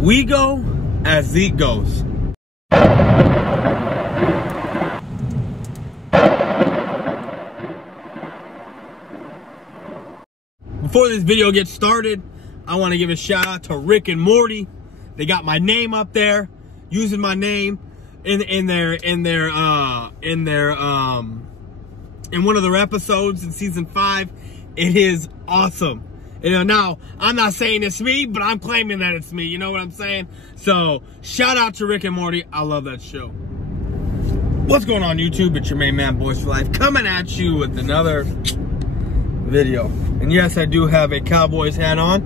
We go as Zeke goes. Before this video gets started, I want to give a shout out to Rick and Morty. They got my name up there, using my name in one of their episodes in season 5. It is awesome. You know, now I'm not saying it's me, but I'm claiming that it's me. You know what I'm saying? So shout out to Rick and Morty. I love that show. What's going on, YouTube? It's your main man, Boys for Life, coming at you with another video. And yes, I do have a Cowboys hat on.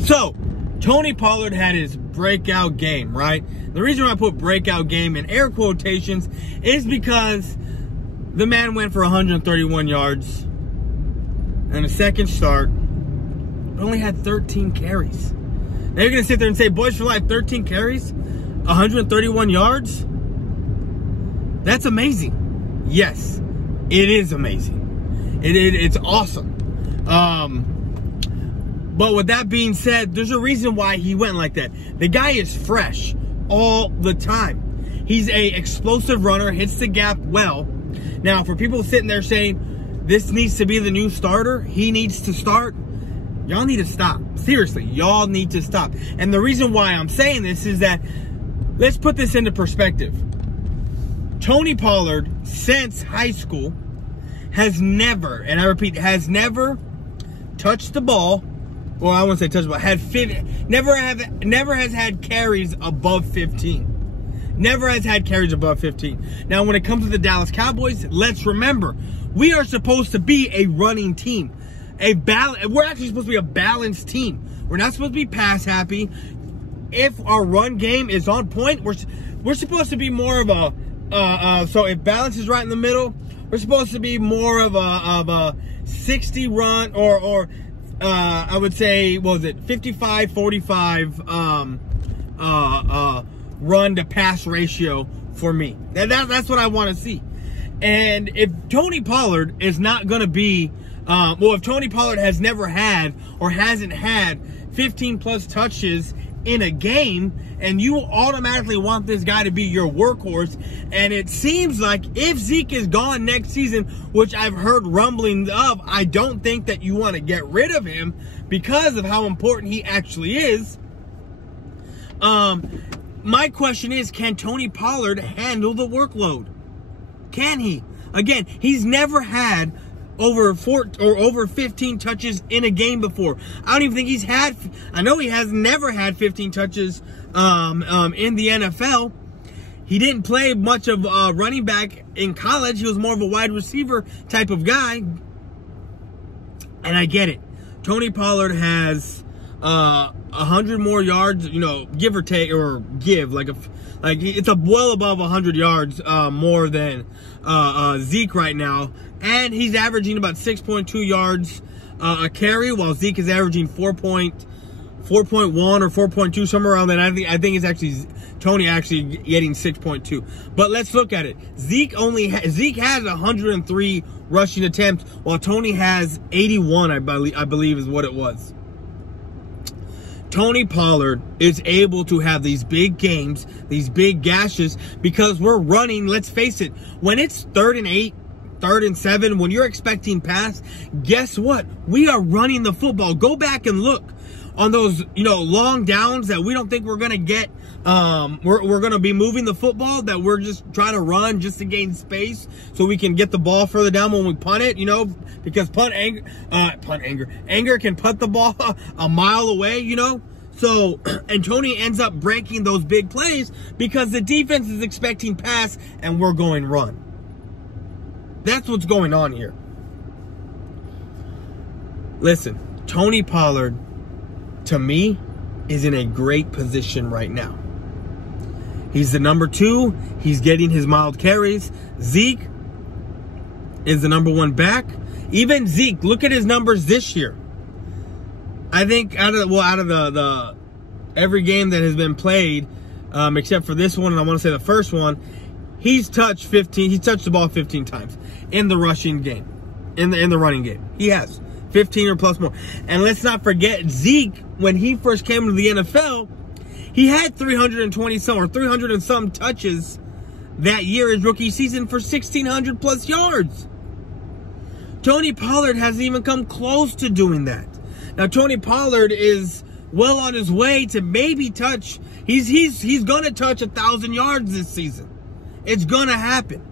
So Tony Pollard had his breakout game, right? The reason why I put breakout game in air quotations is because the man went for 131 yards and a second start, only had 13 carries. Now you're gonna sit there and say, Boys for Life, 13 carries, 131 yards? That's amazing. Yes, it is amazing. It's awesome. But with that being said, there's a reason why he went like that. The guy is fresh all the time. He's a explosive runner, hits the gap well. Now, for people sitting there saying, this needs to be the new starter, he needs to start, y'all need to stop. Seriously, y'all need to stop. And the reason why I'm saying this is that, let's put this into perspective. Tony Pollard, since high school, has never, and I repeat, has never touched the ball. Well, I wouldn't say touch the ball. Never has had carries above 15. Never has had carries above 15. Now, when it comes to the Dallas Cowboys, let's remember, we are supposed to be a running team. We're actually supposed to be a balanced team. We're not supposed to be pass happy. If our run game is on point, we're supposed to be more of a so if balance is right in the middle, we're supposed to be more of a 60 run or I would say, what was it, 55-45 run to pass ratio for me. That's what I want to see. And if Tony Pollard is not going to be, if Tony Pollard has never had or hasn't had 15 plus touches in a game, and you automatically want this guy to be your workhorse, and it seems like if Zeke is gone next season, which I've heard rumblings of, I don't think that you want to get rid of him because of how important he actually is. My question is, can Tony Pollard handle the workload? Can he? Again, he's never had over 15 touches in a game before. I don't even think he's had, I know he has never had 15 touches in the NFL. He didn't play much of running back in college. He was more of a wide receiver type of guy. And I get it. Tony Pollard has 100 more yards, you know, give or take, or give, like it's well above 100 yards more than Zeke right now. And he's averaging about 6.2 yards a carry, while Zeke is averaging 4.1 or 4.2, somewhere around that. I think it's actually Tony actually getting 6.2. But let's look at it. Zeke has 103 rushing attempts, while Tony has 81. I believe is what it was. Tony Pollard is able to have these big games, these big gashes, because we're running. Let's face it, when it's 3rd and 8. 3rd and 7, when you're expecting pass, guess what? We are running the football. Go back and look on those, you know, long downs that we don't think we're going to get. We're going to be moving the football, that we're just trying to run just to gain space so we can get the ball further down when we punt it, you know, because anger can punt the ball a mile away, you know. So, and Tony ends up breaking those big plays because the defense is expecting pass and we're going run. That's what's going on here. Listen, Tony Pollard, to me, is in a great position right now. He's the number 2. He's getting his mild carries. Zeke is the number 1 back. Even Zeke, look at his numbers this year. I think out of the every game that has been played, except for this one, and I want to say the first one, he's touched the ball 15 times in the rushing game, in the running game. He has 15 or plus more. And let's not forget, Zeke when he first came into the NFL, he had 320 some or 300 and some touches that year, his rookie season, for 1,600 plus yards. Tony Pollard hasn't even come close to doing that. Now, Tony Pollard is well on his way to maybe touch, he's gonna touch 1,000 yards this season. It's gonna happen.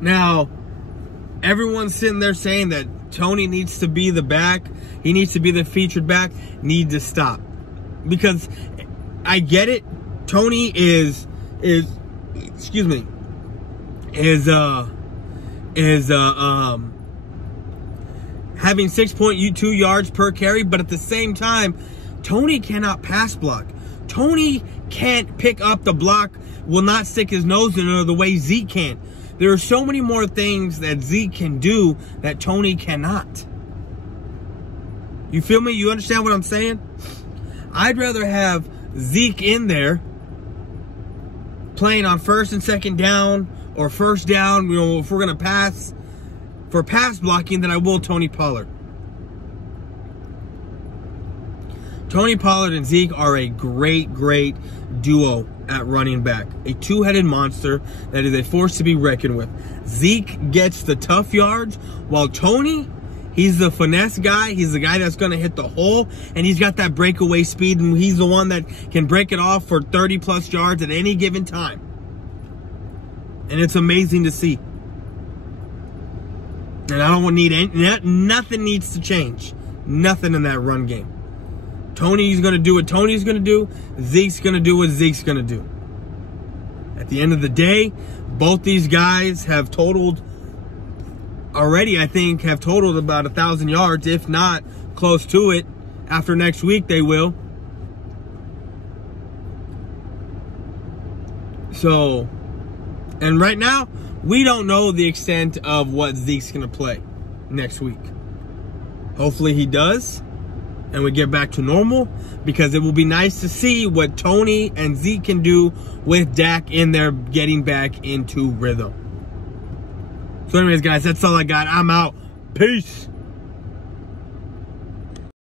Now, everyone's sitting there saying that Tony needs to be the back, he needs to be the featured back, need to stop. Because I get it, Tony is having 6.2 yards per carry, but at the same time, Tony cannot pass block. Tony can't pick up the block, will not stick his nose in it the way Zeke can. There are so many more things that Zeke can do that Tony cannot. You feel me? You understand what I'm saying? I'd rather have Zeke in there playing on first and second down or first down, you know, if we're going to pass, for pass blocking, than I will Tony Pollard. Tony Pollard and Zeke are a great, great duo at running back. A two-headed monster that is a force to be reckoned with. Zeke gets the tough yards, while Tony, he's the finesse guy. He's the guy that's going to hit the hole, and he's got that breakaway speed, and he's the one that can break it off for 30-plus yards at any given time. And it's amazing to see. And I don't need nothing needs to change. Nothing in that run game. Tony's going to do what Tony's going to do. Zeke's going to do what Zeke's going to do. At the end of the day, both these guys have totaled already, I think, have totaled about 1,000 yards, if not close to it. After next week, they will. So, and right now, we don't know the extent of what Zeke's going to play next week. Hopefully he does, and we get back to normal, because it will be nice to see what Tony and Zeke can do with Dak in there getting back into rhythm. So anyways, guys, that's all I got. I'm out. Peace.